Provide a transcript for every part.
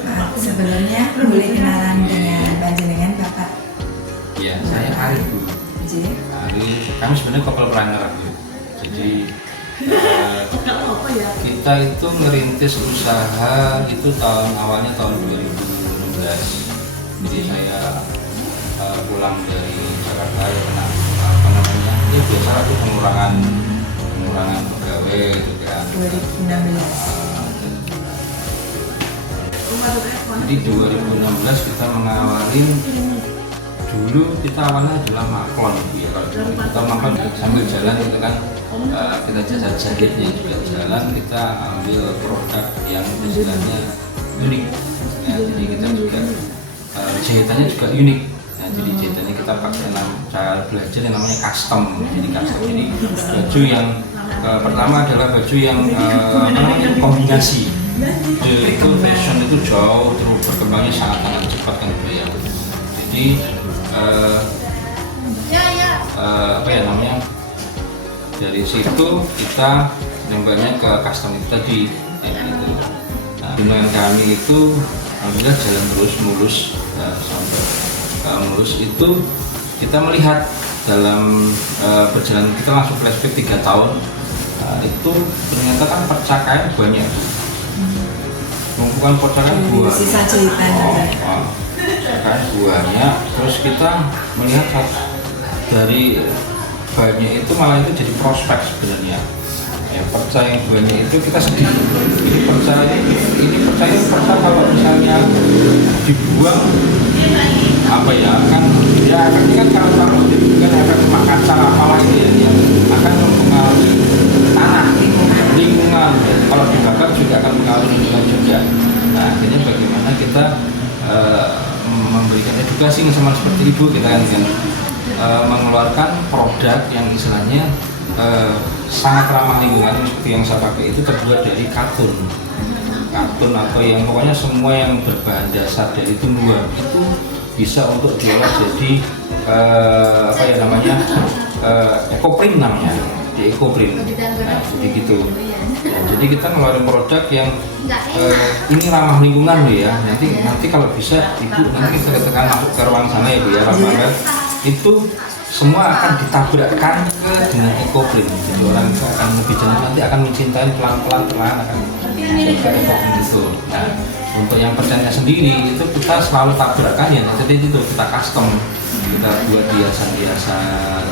Maaf, sebelumnya boleh kenalan dengan panjenengan Bapak? Ya, saya Arif Bu. Arif, kami sebenarnya couple planner Bu. Jadi kita itu ngerintis usaha itu awalnya tahun 2016. Jadi saya pulang dari Jakarta karena ya biasa itu pengurangan pegawai gitu kan. 2016. Jadi 2016 kita mengawalin dulu kita awalnya adalah maklon ya. Kalau kita maklon sambil jalan gitu kan, kita jasa jahitnya juga jalan, kita ambil produk yang istilahnya unik ya, jadi kita juga jahitannya juga unik. Nah, jadi jahitannya kita pakai cara belajar yang namanya custom. Jadi baju yang pertama adalah baju yang kombinasi. Itu fashion itu jauh terus berkembangnya sangat cepat kan ya. Jadi dari situ kita nembaknya ke custom itu tadi gitu. Nah, dengan kami itu alhamdulillah jalan terus mulus sampai mulus itu kita melihat dalam perjalanan kita langsung flashback 3 tahun. Itu ternyata kan percakapan banyak, bukan percakapan buah, sisa jahitan percakapan buahnya. Terus kita melihat dari banyak itu malah itu jadi prospek sebenarnya. Ya, percaya yang banyak itu kita sedih. Ini percaya kalau misalnya dibuang apa ya kan ini kan kalau kan efek rumah kaca apalah ini yang akan mempengaruhi tanah lingkungan. Kalau dibakar juga akan mempengaruhi lingkungan juga. Nah, akhirnya bagaimana kita memberikan edukasi sama seperti ibu kita kan mengeluarkan produk yang istilahnya sangat ramah lingkungan. Seperti yang saya pakai itu terbuat dari katun atau yang pokoknya semua yang berbahan dasar dari tumbuhan itu bisa untuk diolah jadi ekoprint namanya, di ekoprint. Nah, jadi gitu. Nah, jadi kita ngeluarin produk yang ini ramah lingkungan loh ya. Nanti kalau bisa ibu nanti kita tekan masuk ke ruang sana ya bu ya, itu semua akan ditabrakkan dengan ekoprint. Jadi orang itu akan lebih jelas nanti akan mencintai pelan-pelan akan ke ekoprint itu. Nah, untuk yang percaya sendiri itu kita selalu tabrakkan ya. Jadi itu kita custom, kita buat hiasan-hiasan.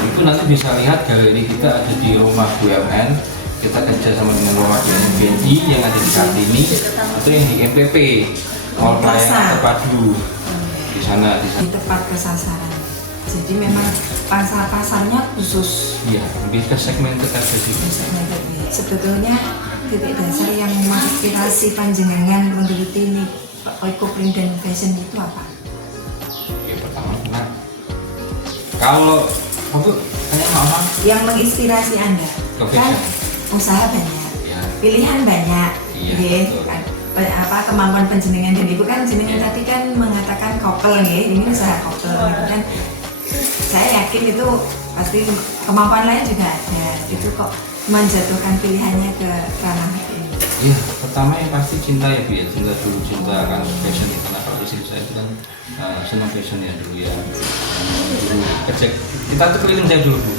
Itu nanti bisa lihat galeri kita ada di rumah BUMN. Kita kerja sama dengan rumah BNI yang ada di Kartini atau yang di MPP Mall Pelayanan Terpadu di sana tepat ke sasaran. Jadi memang pasarnya khusus. Iya, lebih ke segmen tertentu. Sebetulnya titik dasar yang menginspirasi panjenengan meneliti ini ekoprint dan fashion itu apa? Ya, pertama kalau aku yang menginspirasi Anda kan usaha banyak, ya. Pilihan banyak, kemampuan panjenengan dan ibu kan jenengan tadi kan mengatakan couple ya, ini usaha couple gitu kan. Saya yakin itu pasti kemampuan lain juga ada. Itu kok menjatuhkan pilihannya ke ranah ini. Iya, pertama yang pasti cinta ya bu ya, cinta akan fashion ya. Karena kalau istri saya itu kan senang fashion ya dulu ya. Dulu kita tuh keliling saya dulu bu,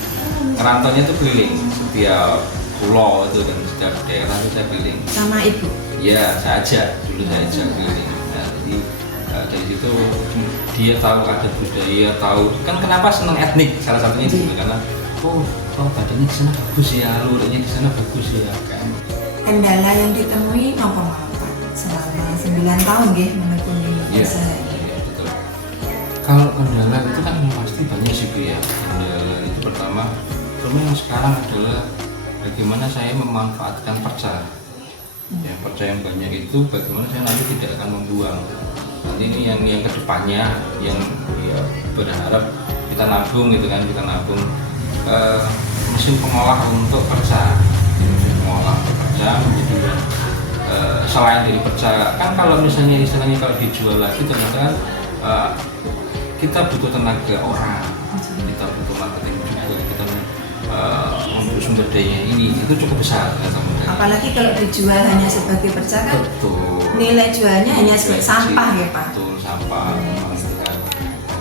rantaunya tuh keliling setiap pulau itu dan setiap daerah itu saya keliling. Sama ibu? Iya, saya ajak keliling. Nah, jadi dari situ dia tahu ada budaya, tahu kan kenapa senang etnik salah satunya itu karena badannya di sana bagus ya, luriknya di sana bagus ya kan. Kendala yang ditemui apa selama 9 tahun menekuni usaha ini? Iya, betul. Kalau kendala itu kan pasti banyak sih bu ya. Kendala itu pertama yang sekarang adalah bagaimana saya memanfaatkan perca. Ya, perca yang banyak itu bagaimana saya nanti tidak akan membuang. Nanti ini yang kedepannya yang ya, berharap kita nabung gitu kan, mesin pengolah untuk perca. Jadi selain dari perca kan kalau misalnya istilahnya kalau dijual lagi ternyata kita butuh tenaga orang, kita butuh marketing juga, kita sumber daya ini itu cukup besar ternyata modalnya. Apalagi kalau dijual hanya sebagai perca kan Betul. nilai jualnya hanya sebagai sampah ya Pak. Betul, sampah.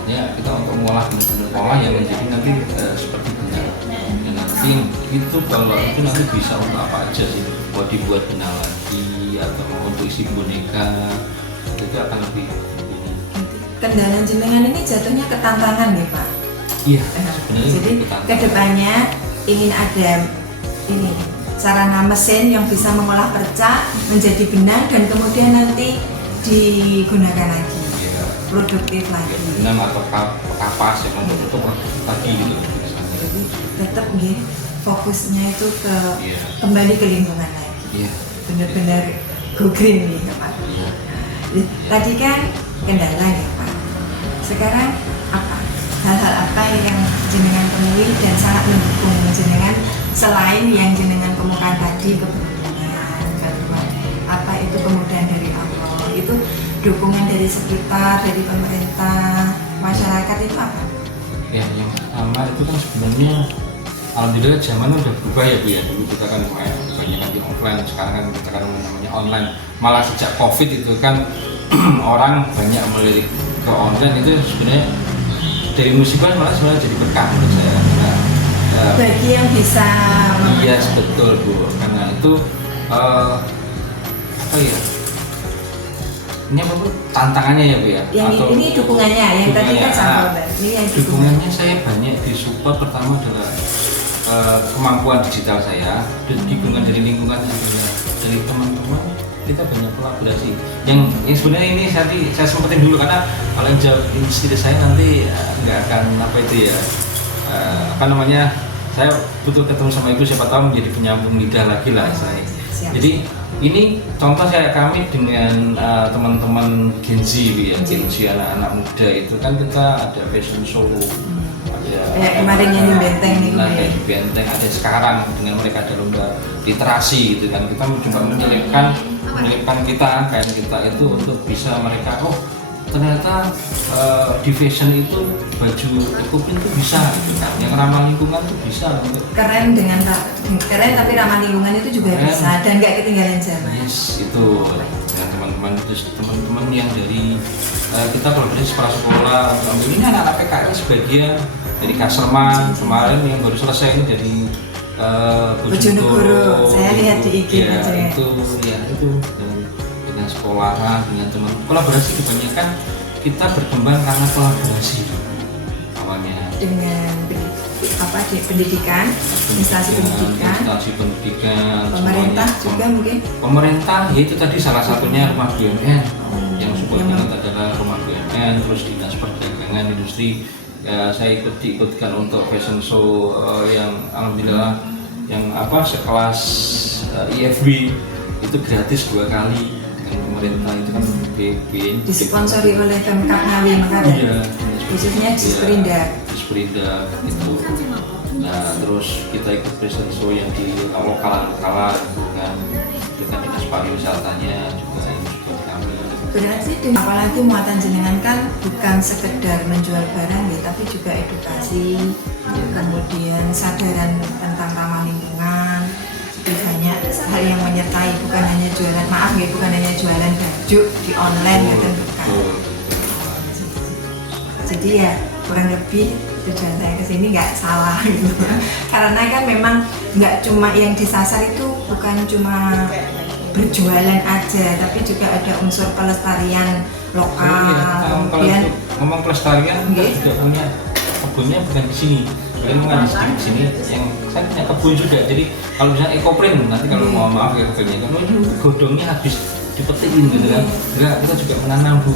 Ya kita untuk mengolah benar-benar pola yang menjadi nanti seperti benang. Dan nanti itu kalau itu nanti bisa untuk apa aja sih? Mau dibuat benang lagi atau mau untuk isi boneka itu akan lebih. Kendala jenengan ini jatuhnya ke tantangan ya Pak. Iya. Jadi kedepannya ingin ada ini sarana mesin yang bisa mengolah perca menjadi benang dan kemudian nanti digunakan lagi, Ya, produktif lagi. benang atau kapas yang untuk tadi gitu. Jadi tetap ya, fokusnya itu ke Iya. kembali ke lingkungan lagi. Iya. Benar-benar go green nih ya Pak. Iya. Tadi kan kendala ya Pak. Sekarang apa? Hal-hal apa yang jenengan temui dan sangat mendukung jenengan selain yang jenengan kemukakan tadi, keberuntungan, apa itu kemudahan dari Allah, itu dukungan dari sekitar, dari pemerintah, masyarakat itu apa? Ya, yang pertama itu kan sebenarnya alhamdulillah zaman udah berubah ya Bu ya. Dulu kita kan banyak di offline, sekarang kan kita kan namanya online. Malah sejak Covid itu kan orang banyak melirik ke online, itu sebenarnya dari musibah malah sebenarnya jadi berkah menurut saya. Nah, Bagi yang bisa iya betul Bu, karena itu apa ya? Ini apa Bu? Tantangannya ya Bu ya? yang Atau ini dukungannya, yang tadi kan sampel ini yang dukungannya saya banyak disupport. Pertama adalah kemampuan digital saya, dan dukungan dari lingkungan adalah dari teman-teman. Kita banyak kolaborasi yang sebenarnya ini saya sempetin dulu karena kalau yang jawab istri saya nanti nggak akan apa itu ya, apa namanya, saya butuh ketemu sama ibu, siapa tahu menjadi penyambung lidah lagi lah saya. Jadi ini contoh kami dengan teman-teman Gen Z ya, Gen Z anak-anak muda itu kan kita ada fashion show, kayak kemarin yang di Benteng nih nah, kayak di Benteng ada sekarang dengan mereka ada lomba literasi gitu kan, kita mencoba menyelipkan kita kain kita itu untuk bisa mereka ternyata di fashion itu baju ekoprint itu bisa gitu kan, yang ramah lingkungan itu bisa untuk keren keren tapi ramah lingkungan itu juga keren. bisa dan nggak ketinggalan zaman. Yes, itu ya, teman-teman yang dari kita kolaborasi sekolah-sekolah, ini anak-anak PKI sebagian dari Kaselman kemarin yang baru selesai ini dari Bojonegoro, saya lihat di IG ya, aja. itu dengan sekolahan, dengan teman kolaborasi. Kebanyakan kita berkembang karena kolaborasi awalnya Dengan di pendidikan, instansi pendidikan, pemerintah semuanya. juga mungkin. Pemerintah ya itu tadi salah satunya rumah BUMN yang support Yang banget adalah rumah BUMN, terus dinas perdagangan industri. Ya, saya ikutkan untuk fashion show yang alhamdulillah yang sekelas IFB itu gratis 2 kali dengan pemerintah, itu kan BB Disponsori oleh Pemkab Ngawi Makassar, iya, khususnya Disperindak. Disperindak itu. Nah terus kita ikut fashion show yang di lokal-lokalan kan, dengan dinas pariwisatanya juga yang support kami. Berarti apalagi muatan jenengan kan bukan sekedar menjual barang ya, tapi juga edukasi, kemudian sadaran tentang ramah lingkungan. Jadi banyak hal yang menyertai, bukan hanya jualan, maaf ya, bukan hanya jualan baju di online gitu, bukan. Jadi ya kurang lebih tujuan saya kesini nggak salah gitu. Karena kan memang nggak cuma yang disasar itu bukan cuma berjualan aja, tapi juga ada unsur pelestarian lokal. Kemudian ngomong pelestarian, kita juga punya kebunnya bukan di sini, bukan di sini. Yang saya punya kebun juga. Jadi kalau misalnya ekoprint nanti kalau mau maaf ya kebunnya, kalau ini godongnya habis dipetiin gitu kan. Kita juga menanam Bu.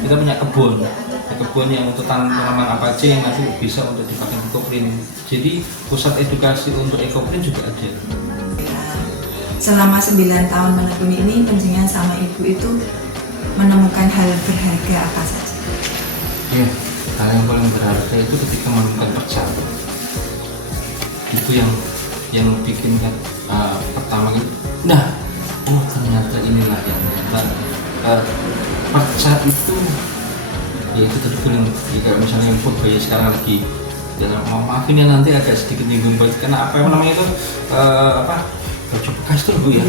Kita punya kebun yang untuk tanaman apa aja yang nanti bisa untuk dipakai ekoprint. Jadi pusat edukasi untuk ekoprint juga ada. Selama 9 tahun menekuni ini, penjenengan sama ibu itu menemukan hal berharga apa saja? Ya, hal yang paling berharga itu ketika menemukan perca. Itu yang bikin kan pertama itu, ternyata inilah yang perca itu, ya itu tadi yang jika misalnya yang Purbaia sekarang lagi Dan maafin ya nanti agak sedikit nyinggung karena apa namanya itu baju bekas tuh Bu ya.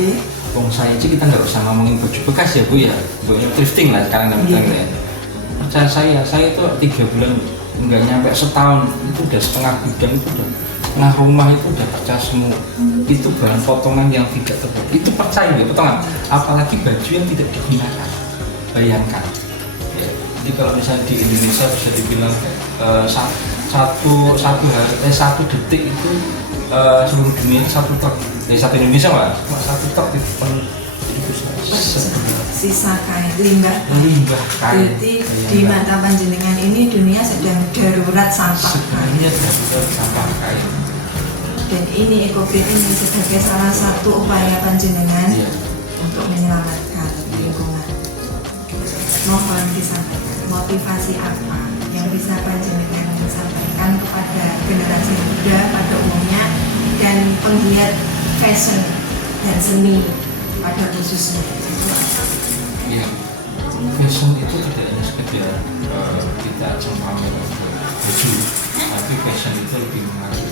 Wong saya aja kita nggak usah ngomongin baju bekas ya Bu ya. Bu thrifting lah sekarang namanya ya. Percaya saya itu 3 bulan nggak nyampe setahun itu udah setengah gudang itu udah setengah rumah itu udah pecah semua. Itu bahan potongan yang tidak terpakai. Itu percaya ya potongan. Apalagi baju yang tidak digunakan. Bayangkan. Ya, jadi kalau misalnya di Indonesia bisa dibilang satu detik itu seluruh dunia satu truk. Satu Indonesia Pak, cuma satu truk di depan. Jadi bisa sisa kain limbah kain. Berarti di mata panjenengan ini dunia sedang darurat sampah kain. Darurat sampah kain. Dan ini EcoGreen ini sebagai salah satu upaya panjenengan untuk menyelamatkan lingkungan. Mohon disampaikan motivasi apa yang bisa panjenengan sampaikan kepada generasi muda pada umumnya dan penggiat fashion dan seni pada khususnya. Iya, fashion itu tidak hanya sekedar kita ajang pamer baju, tapi fashion itu lebih mengalir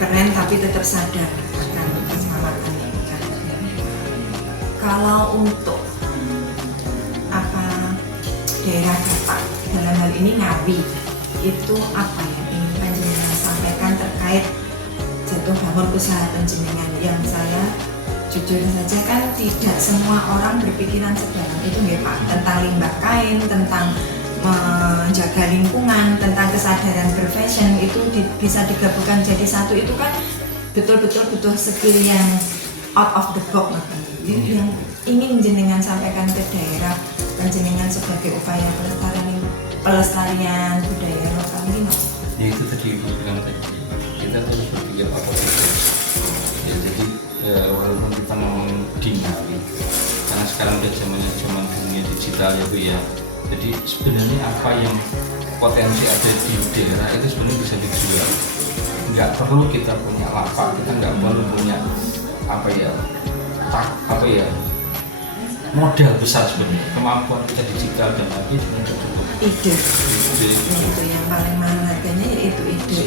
keren tapi tetap sadar akan keselamatan lingkungan. Kalau untuk daerah Bapak dalam hal ini Ngawi itu apa yang ingin panjenengan sampaikan terkait jatuh bangun usaha panjenengan yang saya jujur saja kan tidak semua orang berpikiran sedalam itu nggih Pak, tentang limbah kain, tentang menjaga lingkungan, tentang kesadaran berfashion itu bisa digabungkan jadi satu. Itu kan betul-betul butuh skill yang out of the box yang ingin jenengan sampaikan ke daerah panjenengan sebagai upaya pelestarian budaya lokal ini. Ya itu tadi Ibu bilang tadi, kita harus berpikir apa ya, jadi walaupun kita ngomongin di Ngawi karena sekarang udah zaman dunia digital ya Bu ya, jadi sebenarnya apa yang potensi ada di daerah itu sebenarnya bisa dijual. Nggak perlu kita punya lapak, kita nggak perlu punya modal besar sebenarnya, kemampuan kita digital dan lagi sebenarnya cukup. Ide itu yang paling mahal harganya, yaitu ide.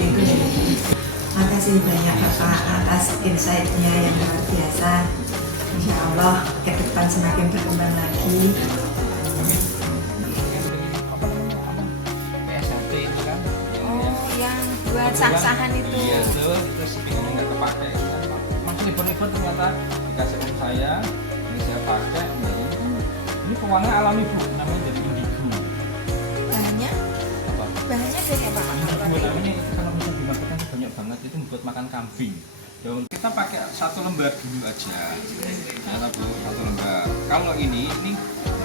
Makasih banyak Bapak atas insight-nya yang luar biasa. Insya Allah ke depan semakin berkembang lagi. Oh, yang buat sah-sahan itu. Iya, terus ini nggak kepakai. Masih event ternyata dikasih om saya, ini saya pakai. Ini pewarna alami Bu, namanya dari indigo. Bahannya dari apa? Namanya itu kalau misalnya dimakan itu banyak banget, itu buat makan kambing. Dan kita pakai 1 lembar dulu aja. Ya Bu, 1 lembar. Kalau ini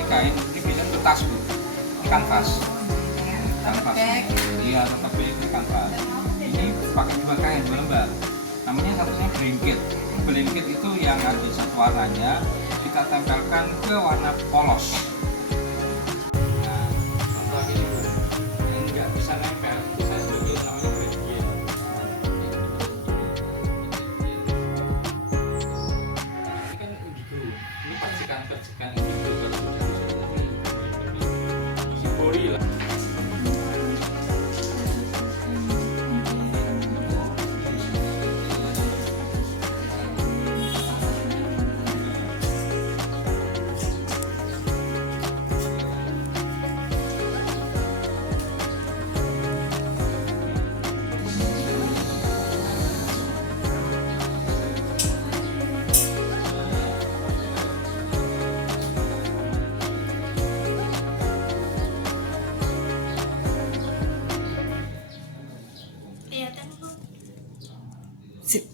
kain, ini bilang ke tas Bu, ini kanvas. Kanvas. Iya, tetapi ini kanvas. Ini pakai 2 kain, 2 lembar. Namanya satunya blanket. Blanket itu yang ada 1 warnanya, kita tempelkan ke warna polos. Nah, contoh ini yang nggak bisa nempel, kita sebagai namanya gradient. Ini kan indigo, ini percikan indigo kalau simboli lah. Sip.